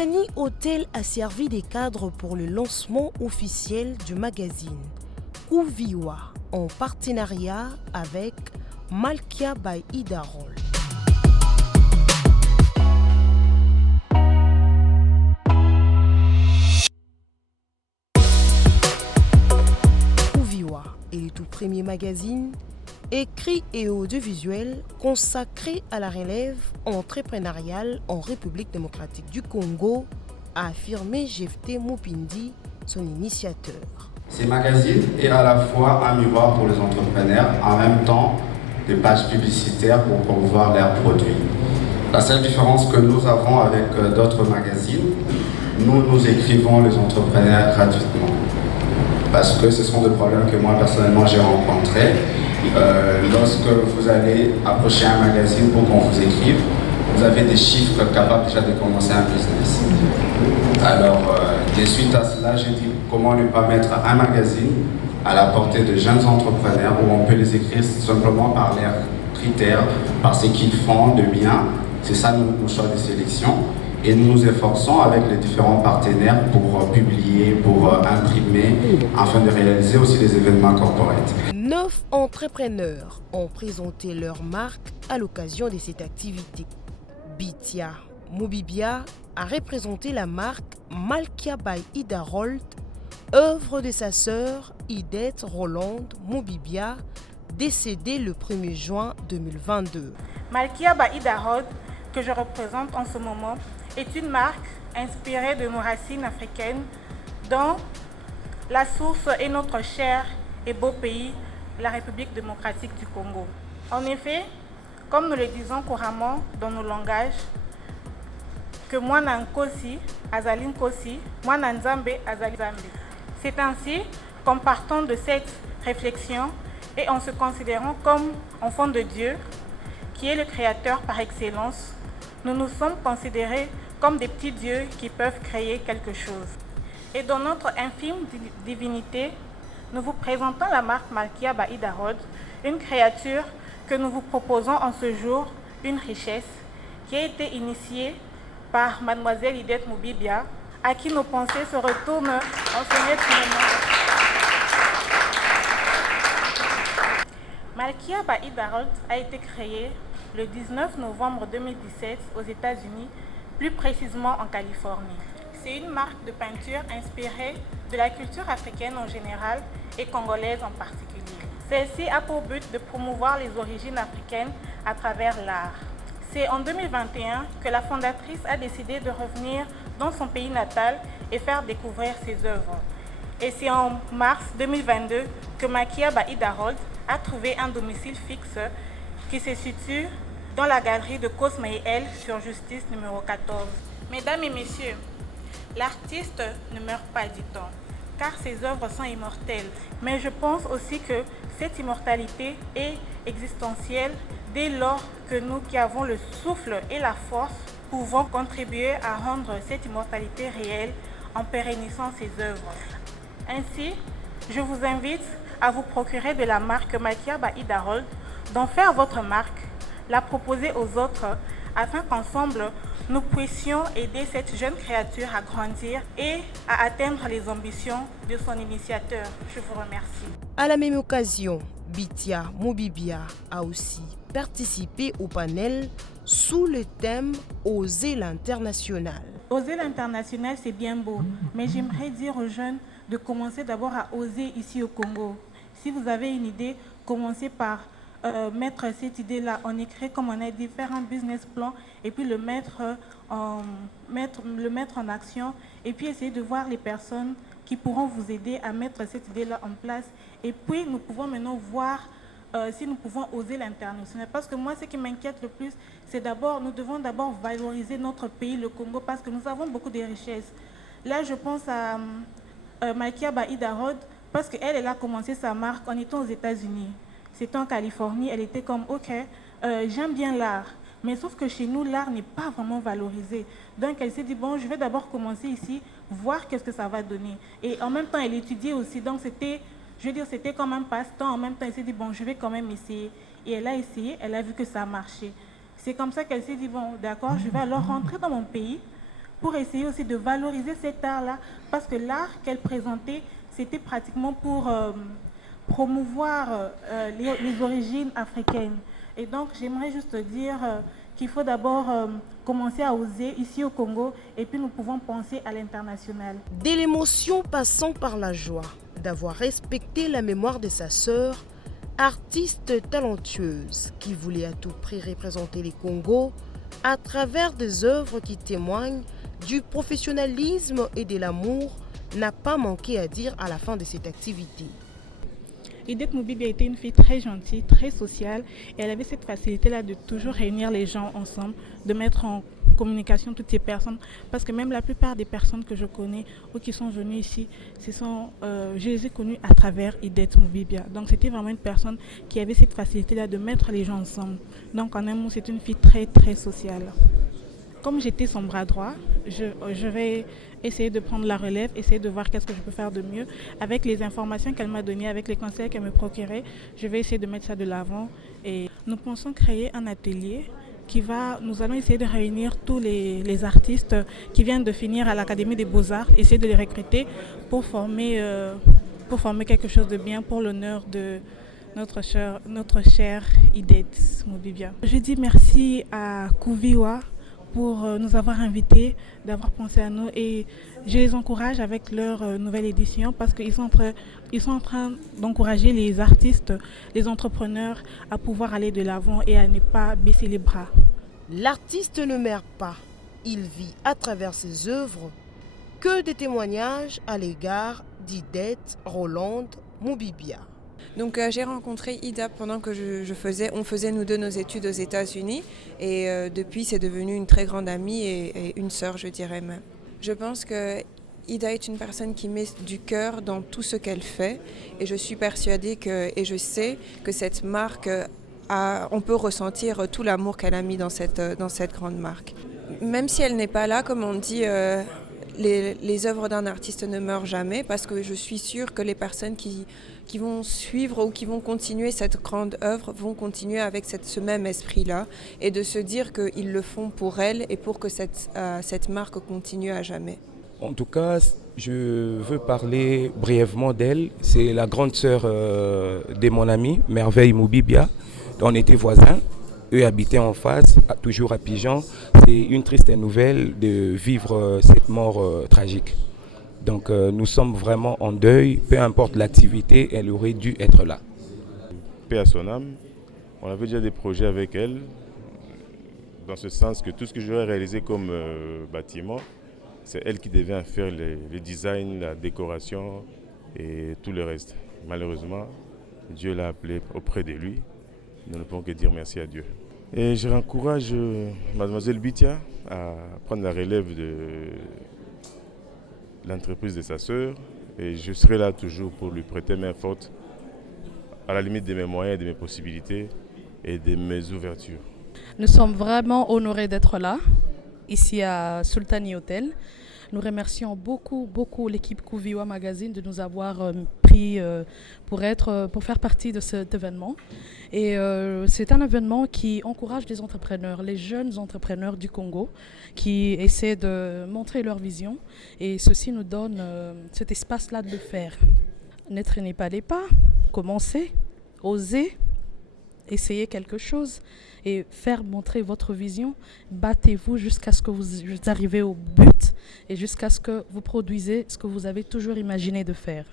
Tani Hotel a servi des cadres pour le lancement officiel du magazine Uviwa en partenariat avec Malkia by Ida Roll. Uviwa est le tout premier magazine écrit et audiovisuel consacré à la relève entrepreneuriale en République démocratique du Congo, a affirmé Jephté Mupindi, son initiateur. Ces magazines est à la fois un miroir pour les entrepreneurs, en même temps des pages publicitaires pour promouvoir leurs produits. La seule différence que nous avons avec d'autres magazines, nous écrivons les entrepreneurs gratuitement. Parce que ce sont des problèmes que moi personnellement j'ai rencontrés. Lorsque vous allez approcher un magazine pour qu'on vous écrive, vous avez des chiffres capables déjà de commencer un business. Alors, de suite à cela, j'ai dit comment ne pas mettre un magazine à la portée de jeunes entrepreneurs où on peut les écrire simplement par leurs critères, par ce qu'ils font de bien. C'est ça nos choix de sélection. Et nous nous efforçons avec les différents partenaires pour publier, pour imprimer, afin de réaliser aussi des événements corporatifs. 9 entrepreneurs ont présenté leur marque à l'occasion de cette activité. Bitia Mubibia a représenté la marque Malkia by Ida Roll, œuvre de sa sœur Idette Roland Mubibia, décédée le 1er juin 2022. Malkia by Ida Roll, que je représente en ce moment, est une marque inspirée de nos racines africaines dont la source est notre cher et beau pays, la République démocratique du Congo. En effet, comme nous le disons couramment dans nos langages, que moi Nankosi, Azali Nkosi, moi Nanzambe, Azali Zambe. C'est ainsi qu'en partant de cette réflexion et en se considérant comme enfants de Dieu, qui est le Créateur par excellence, nous nous sommes considérés comme des petits dieux qui peuvent créer quelque chose. Et dans notre infime divinité, nous vous présentons la marque Malkia by Ida Roll, une créature que nous vous proposons en ce jour, une richesse qui a été initiée par Mademoiselle Idette Mubibia, à qui nos pensées se retournent en ce net moment. Malkia by Ida Roll a été créée le 19 novembre 2017 aux États-Unis, plus précisément en Californie. C'est une marque de peinture inspirée de la culture africaine en général et congolaise en particulier. Celle-ci a pour but de promouvoir les origines africaines à travers l'art. C'est en 2021 que la fondatrice a décidé de revenir dans son pays natal et faire découvrir ses œuvres. Et c'est en mars 2022 que Malkia by Ida Roll a trouvé un domicile fixe qui se situe dans la galerie de Cosme et Elle sur Justice numéro 14. Mesdames et messieurs, l'artiste ne meurt pas, dit-on, car ses œuvres sont immortelles. Mais je pense aussi que cette immortalité est existentielle dès lors que nous qui avons le souffle et la force pouvons contribuer à rendre cette immortalité réelle en pérennisant ses œuvres. Ainsi, je vous invite à vous procurer de la marque Malkia by Ida Roll, d'en faire votre marque, la proposer aux autres afin qu'ensemble nous puissions aider cette jeune créature à grandir et à atteindre les ambitions de son initiateur. Je vous remercie. À la même occasion, Bitia Mubibia a aussi participé au panel sous le thème Oser l'international. Oser l'international, c'est bien beau, mais j'aimerais dire aux jeunes de commencer d'abord à oser ici au Congo. Si vous avez une idée, commencez par mettre cette idée-là en écrit, comme on a dit, faire un business plan et puis le mettre en action et puis essayer de voir les personnes qui pourront vous aider à mettre cette idée-là en place. Et puis nous pouvons maintenant voir si nous pouvons oser l'international. Parce que moi, ce qui m'inquiète le plus, c'est nous devons d'abord valoriser notre pays, le Congo, parce que nous avons beaucoup de richesses. Là, je pense à Malkia by Ida Roll, parce qu'elle a commencé sa marque en étant aux États-Unis. C'était en Californie, elle était comme, ok, j'aime bien l'art. Mais sauf que chez nous, l'art n'est pas vraiment valorisé. Donc elle s'est dit, bon, je vais d'abord commencer ici, voir qu'est-ce que ça va donner. Et en même temps, elle étudiait aussi. Donc c'était comme un passe-temps. En même temps, elle s'est dit, bon, je vais quand même essayer. Et elle a essayé, elle a vu que ça a marché. C'est comme ça qu'elle s'est dit, bon, d'accord, je vais alors rentrer dans mon pays pour essayer aussi de valoriser cet art-là, parce que l'art qu'elle présentait, c'était pratiquement pour promouvoir les origines africaines. Et donc, j'aimerais juste dire qu'il faut d'abord commencer à oser ici au Congo, et puis nous pouvons penser à l'international. De l'émotion passant par la joie d'avoir respecté la mémoire de sa sœur, artiste talentueuse qui voulait à tout prix représenter les Congos à travers des œuvres qui témoignent du professionnalisme et de l'amour, n'a pas manqué à dire à la fin de cette activité. Idette Moubibia était une fille très gentille, très sociale, et elle avait cette facilité-là de toujours réunir les gens ensemble, de mettre en communication toutes ces personnes, parce que même la plupart des personnes que je connais ou qui sont venues ici, je les ai connues à travers Idette Moubibia. Donc c'était vraiment une personne qui avait cette facilité-là de mettre les gens ensemble. Donc en un mot, c'est une fille très très sociale. Comme j'étais son bras droit, je vais essayer de prendre la relève, essayer de voir qu'est-ce que je peux faire de mieux. Avec les informations qu'elle m'a données, avec les conseils qu'elle me procurait, je vais essayer de mettre ça de l'avant. Et nous pensons créer un atelier nous allons essayer de réunir tous les artistes qui viennent de finir à l'Académie des Beaux-Arts, essayer de les recruter pour former quelque chose de bien pour l'honneur de notre chère Idette Moubibia. Je dis merci à Kuviwa pour nous avoir invités, d'avoir pensé à nous, et je les encourage avec leur nouvelle édition parce qu'ils sont en train d'encourager les artistes, les entrepreneurs à pouvoir aller de l'avant et à ne pas baisser les bras. L'artiste ne meurt pas, il vit à travers ses œuvres. Que de témoignages à l'égard d'Idette Rolande Moubibia. Donc j'ai rencontré Ida pendant que on faisait nous deux nos études aux États-Unis, et depuis c'est devenu une très grande amie et une sœur, je dirais même. Je pense que Ida est une personne qui met du cœur dans tout ce qu'elle fait, et je suis persuadée et je sais que cette marque on peut ressentir tout l'amour qu'elle a mis dans cette grande marque. Même si elle n'est pas là, comme on dit, les œuvres d'un artiste ne meurent jamais, parce que je suis sûre que les personnes qui vont suivre ou qui vont continuer cette grande œuvre vont continuer avec ce même esprit-là, et de se dire qu'ils le font pour elle et pour que cette marque continue à jamais. En tout cas, je veux parler brièvement d'elle. C'est la grande sœur de mon amie, Merveille Moubibia. On était voisins, eux habitaient en face, toujours à Pigeon. C'est une triste nouvelle de vivre cette mort tragique. Donc nous sommes vraiment en deuil, peu importe l'activité, elle aurait dû être là. Paix à son âme, on avait déjà des projets avec elle, dans ce sens que tout ce que j'aurais réalisé comme bâtiment, c'est elle qui devait en faire le design, la décoration et tout le reste. Malheureusement, Dieu l'a appelé auprès de lui. Nous ne pouvons que dire merci à Dieu. Et je encourage mademoiselle Bitia à prendre la relève de l'entreprise de sa sœur, et je serai là toujours pour lui prêter main forte à la limite de mes moyens, de mes possibilités et de mes ouvertures. Nous sommes vraiment honorés d'être là, ici à Sultani Hotel. Nous remercions beaucoup l'équipe Kuviwa Magazine de nous avoir pris pour faire partie de cet événement. Et c'est un événement qui encourage les entrepreneurs, les jeunes entrepreneurs du Congo qui essaient de montrer leur vision. Et ceci nous donne cet espace-là de le faire. Ne traînez pas les pas, commencez, osez, essayez quelque chose et faire montrer votre vision. Battez-vous jusqu'à ce que vous arrivez au but et jusqu'à ce que vous produisez ce que vous avez toujours imaginé de faire.